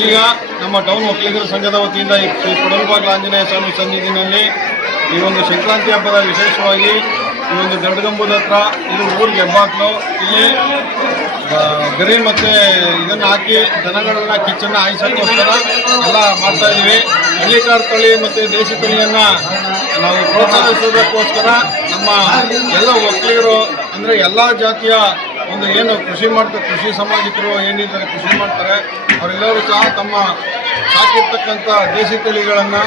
ಈಗ ನಮ್ಮ ಟೌನ್ ಒಕ್ಕಲಿಗರ ಸಂಘದ ವತಿಯಿಂದ ಈ ಕೊಡಲ್ಬಾಗ್ಲ ಆಂಜನೇಯ ಸ್ವಾಮಿ ಸನ್ನಿಧಿನಲ್ಲಿ ಈ ಒಂದು ಸಂಕ್ರಾಂತಿ ಹಬ್ಬದ ವಿಶೇಷವಾಗಿ ಈ ಒಂದು ಗರುಡಗಂಬದ ಹತ್ರ ಇದು ಊರಿಗೆ ಹೆಬ್ಬಾಕ್ಲು ಇಲ್ಲಿ ಗರಿ ಮತ್ತು ಇದನ್ನು ಹಾಕಿ ದನಗಳನ್ನ ಕಿಚ್ಚನ್ನು ಹಾಯಿಸೋಕ್ಕೋಸ್ಕರ ಎಲ್ಲ ಮಾಡ್ತಾ ಇದ್ದೀವಿ. ಹಳ್ಳಿಕಾರ್ ತಳಿ ಮತ್ತು ದೇಶಿ ತಳಿಯನ್ನು ನಾವು ಪ್ರೋತ್ಸಾಹಿಸೋದಕ್ಕೋಸ್ಕರ ನಮ್ಮ ಎಲ್ಲ ಒಕ್ಕಲಿಗರು ಅಂದರೆ ಎಲ್ಲ ಜಾತಿಯ ಒಂದು ಏನು ಕೃಷಿ ಮಾಡ್ತಾರೆ, ಕೃಷಿ ಸಾಮಾಜಿಕರು ಏನಿದ್ದಾರೆ ಕೃಷಿ ಮಾಡ್ತಾರೆ, ಅವರೆಲ್ಲರೂ ಸಹ ತಮ್ಮ ಸಾಕಿರ್ತಕ್ಕಂಥ ದೇಶಿ ತಳಿಗಳನ್ನು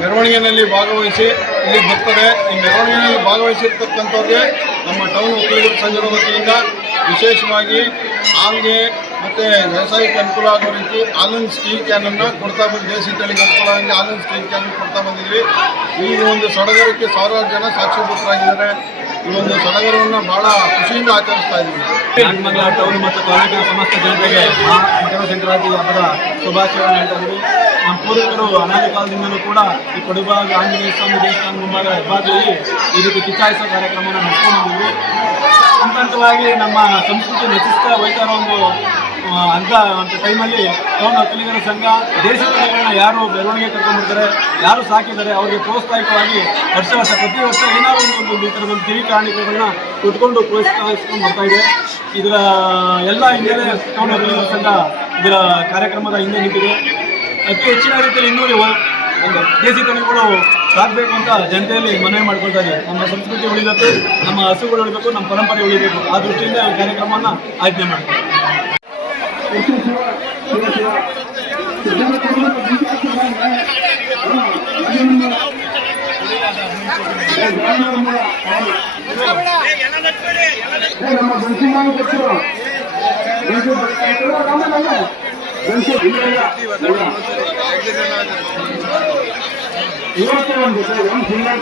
ಮೆರವಣಿಗೆಯಲ್ಲಿ ಭಾಗವಹಿಸಿ ಇಲ್ಲಿಗೆ ಬರ್ತಾರೆ. ಈ ಮೆರವಣಿಗೆಯಲ್ಲಿ ಭಾಗವಹಿಸಿರ್ತಕ್ಕಂಥವ್ರಿಗೆ ನಮ್ಮ ಟೌನ್ ಒಕ್ಕಲಿಗರ ಸಂಘದ ವತಿಯಿಂದ ವಿಶೇಷವಾಗಿ ಹಾಲಿಗೆ ಮತ್ತು ವ್ಯವಸಾಯಕ್ಕೆ ಅನುಕೂಲ ಆಗೋ ರೀತಿ ಹಾಲಿನ ಸ್ಟೀಲ್ ಕ್ಯಾನನ್ನು ಕೊಡ್ತಾ ಬಂದು ದೇಶಿ ತಳಿಗೆ ಅನುಕೂಲ ಆಗಿ ಹಾಲಿನ ಸ್ಟೀಲ್ ಕ್ಯಾನ್ ಕೊಡ್ತಾ ಬಂದಿದ್ವಿ. ಈ ಒಂದು ಸಡಗರಕ್ಕೆ ಸಾವಿರಾರು ಜನ ಸಾಕ್ಷೀಭೂತರಾಗಿದ್ದಾರೆ. ಈ ಒಂದು ಸಡಗರವನ್ನು ಬಹಳ ಖುಷಿಯಿಂದ ಆಚರಿಸ್ತಾ ಇದ್ದೀವಿ. ನಾಗಮಂಗಲ ಟೌನ್ ಮತ್ತು ತಾಲೂಕಿನ ಸಮಸ್ತ ಜನತೆಗೆ ಮಕರ ಸಂಕ್ರಾಂತಿ ಹಬ್ಬದ ಶುಭಾಶಯಗಳನ್ನು ಹೇಳ್ತಾ ಇದ್ದೀವಿ. ನಮ್ಮ ಪೂರ್ವಿಕರು ಅನಾದಿ ಕಾಲದಿಂದಲೂ ಕೂಡ ಈ ಕೊಡಬಾಗ್ಲ ಆಂಜನೇಯ ಸ್ವಾಮಿ ದೇವಸ್ಥಾನ ಮುಂಭಾಗ ಹೆಬ್ಬಾಗ್ಲಲ್ಲಿ ಈ ರೀತಿ ಕಿಚ್ಚಾಯಿಸೋ ಕಾರ್ಯಕ್ರಮವನ್ನು ನಡೆಸ್ಕೊಂಡಿದ್ದೀವಿ. ಹಂತವಾಗಿ ನಮ್ಮ ಸಂಸ್ಕೃತಿ ನಶಿಸ್ತಾ ಹೋಯ್ತಾ ಇರೋ ಒಂದು ಟೈಮಲ್ಲಿ ಟೌನ್ ಒಕ್ಕಲಿಗರ ಸಂಘ ದೇಶಿ ತಳಿಗಳನ್ನ ಯಾರು ಬೆಳವಣಿಗೆ ಕರ್ಕೊಂಡ್ಬಿಡ್ತಾರೆ, ಯಾರು ಸಾಕಿದ್ದಾರೆ ಅವ್ರಿಗೆ ಪ್ರೋತ್ಸಾಹಿಕವಾಗಿ ವರ್ಷ ಪ್ರತಿ ವರ್ಷ ಏನಾದರೂ ಒಂದು ಈ ಥರದ ಕಿವಿ ಕಾಣಿಕೆಗಳನ್ನ ಉಟ್ಕೊಂಡು ಪ್ರೋತ್ಸಾಹಿಸ್ಕೊಂಡು ಬರ್ತಾ ಇದೆ. ಇದರ ಎಲ್ಲ ಹಿನ್ನೆಲೆ ಟೌನ್ ಒಕ್ಕಲಿಗರ ಸಂಘ ಇದರ ಕಾರ್ಯಕ್ರಮದ ಹಿಂದೆ ನಿಂತಿದೆ. ಅತಿ ಹೆಚ್ಚಿನ ರೀತಿಯಲ್ಲಿ ಇನ್ನೂ ಒಂದು ದೇಶಿ ತಳಿಗಳು ಸಾಕಬೇಕು ಅಂತ ಜನತೆಯಲ್ಲಿ ಮನವಿ ಮಾಡ್ಕೊಳ್ತಾ ಇದ್ದೀವಿ. ನಮ್ಮ ಸಂಸ್ಕೃತಿ ಉಳಿಬೇಕು, ನಮ್ಮ ಹಸುಗಳು ಉಳಿಬೇಕು, ನಮ್ಮ ಪರಂಪರೆ ಉಳಿಬೇಕು. ಆ ದೃಷ್ಟಿಯಿಂದ ಈ ಕಾರ್ಯಕ್ರಮವನ್ನು ಆಯೋಜನೆ ಮಾಡ್ತೀವಿ. ಇವತ್ತು ಒಂದು ಸುಂದರ